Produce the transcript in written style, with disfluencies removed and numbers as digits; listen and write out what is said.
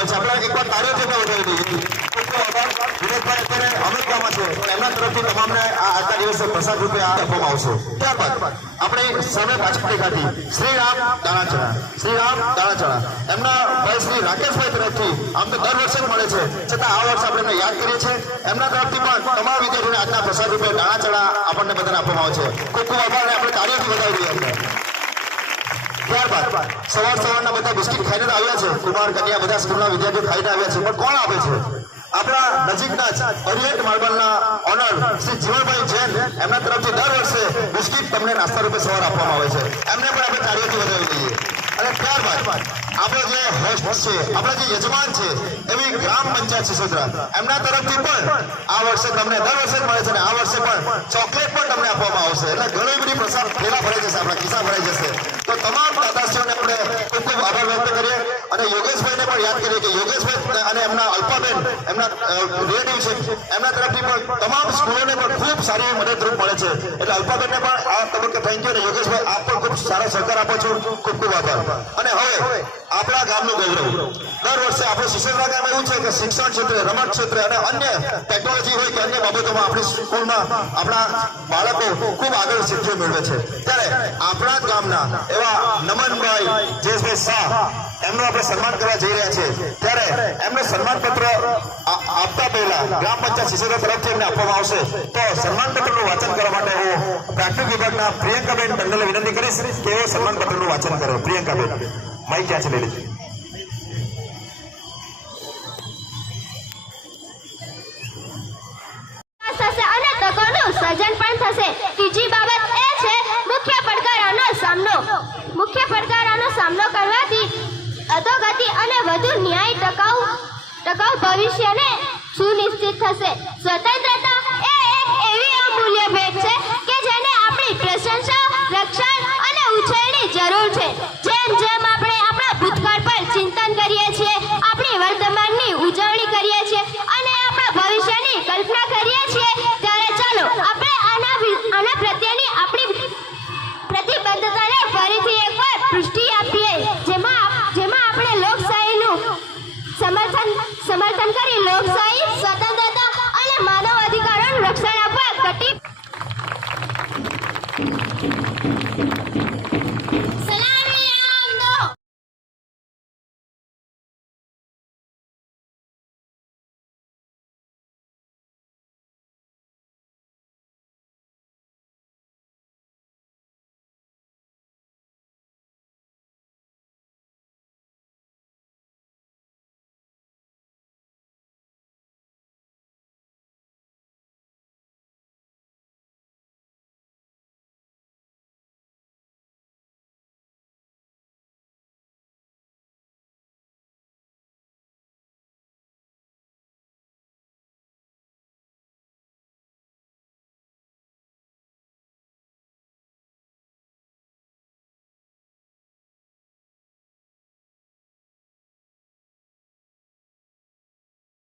આવે છે. આપણે એકવાર તાળીઓથી વધાવી દઈએ. વિનોદભાઈ અત્યારે અમેરિકામાં છે, એમના તરફથી તમામને આજના દિવસે પ્રસાદ રૂપે આપવામાં આવશે. ત્યારબાદ આપણે સામે પાછળ દેખાતી શ્રીરામ દાણાચણા, શ્રીરામ દાણાચણા એમના ભાઈ શ્રી રાકેશભાઈ તરફથી આમ તો દર વર્ષે મળે છે, છતાં આ વર્ષે આપણે એમને યાદ કરીએ છીએ. એમના તરફથી પણ તમામ વિદ્યાર્થીઓને આજના પ્રસાદ રૂપે દાણાચણા આપણને બધાને આપવામાં આવે છે. ખૂબ ખૂબ આભાર. આપણે તાળીઓથી વધાવી દઈએ અમને. ત્યારબાદ સવારના બધા બિસ્કિટ ખાઈને આવ્યા છે, કુમાર કન્યા બધા સ્કૂલના વિદ્યાર્થીઓ ખાઈને આવ્યા છે, પણ કોણ આપે છે? આપણા નજીકના જ ઓરિએન્ટ માર્બલના ઓનર શ્રી જીવનભાઈ જૈન, એમના તરફથી દર વર્ષે બિસ્કિટ તમને નાસ્તા રૂપે સવાર આપવામાં આવે છે. એમને પણ આપણે તાળીઓથી વધાવી દઈએ. અને ત્યારબાદ આપણો જે હોસ્ટ છે, આપણા જે યજમાન છે એવી ગ્રામ પંચાયત સિસોદરા, એમના તરફથી પણ આ વર્ષે તમને દર વર્ષે જ મળે છે અને આ વર્ષે પણ ચોકલેટ પણ તમને આપવામાં આવશે. એટલે ઘણી બધી પ્રસાદ ફેરા ભરાઈ જશે, આપણા ખિસ્સા ભરાઈ જશે. તો તમામ દાદાશ્રીઓને આપણે ખૂબ ખૂબ આભાર વ્યક્ત કરીએ અને યોગેશભાઈને પણ યાદ કરીએ કે યોગેશભાઈ અને એમના અલ્પાબેન એમના રિલેટિવ છે, એમના તરફથી પણ તમામ સ્કૂલોને પણ ખૂબ સારી મદદરૂપ મળે છે. એટલે અલ્પાબેનને પણ આ તબક્કે થેન્ક યુ. અને યોગેશભાઈ આપ પણ ખૂબ સારો સહકાર આપો છો, ખૂબ ખૂબ આભાર. અને હવે આપણા ગામનું ગૌરવ. દર વર્ષે આપણું સિસોદરા ગામ એવું છે કે શિક્ષણ ક્ષેત્રે, રમત ક્ષેત્રે અને અન્ય ટેકનોલોજી હોય કે અન્ય બાબતોમાં આપણી સ્કૂલમાં આપણા બાળકો ખૂબ આગળ સિદ્ધિઓ મેળવે છે. ત્યારે આપણા જ ગામના એવા નમનભાઈ જયેશભાઈ શાહ, એમનું આપણે સન્માન કરવા જઈ રહ્યા છે. ત્યારે એમને સન્માન પત્ર આપતા પહેલા ગ્રામ પંચાયત સિસોદરા તરફથી એમને આપવામાં આવશે. તો સન્માન પત્રનું વાંચન કરવા માટે હું પ્રાથમિક વિભાગના પ્રિયંકાબેન ટંડેલને વિનંતી કરીશ કે એ સન્માન પત્રનું વાંચન કરે. પ્રિયંકાબેન, માઇક ક્યાં છે? લઈ લેજો. સર્જન પણ થશે. ત્રીજી બાબત એ છે મુખ્ય પડકારોનો સામનો કરવાથી અધોગતિ અને વધુ ન્યાય ટકાઉ ભવિષ્યને સુનિશ્ચિત થશે. સ્વતંત્રતા એ એક એવી અમૂલ્ય ભેટ છે કે જેને આપણી પ્રશંસા, રક્ષણ અને ઉછેરની જરૂર છે. જેમ જેમ આપણે આપણા ભૂતકાળ પર ચિંતન કરીએ છીએ, આપણી વર્તમાનની ઉજવણી કરીએ છીએ અને આપણા ભવિષ્યની કલ્પના કરીએ છીએ, ત્યારે ચાલો આપણે આના પ્રત્યેની આપણી પ્રતિબદ્ધતાને ફરીથી એકવાર પુષ્ટિ આપીએ, જેમાં આપણે લોકશાહીનું સમર્થન કરી લોકશાહી, સ્વતંત્રતા અને માનવ અધિકારોનું રક્ષણ આપવા કટિબદ્ધ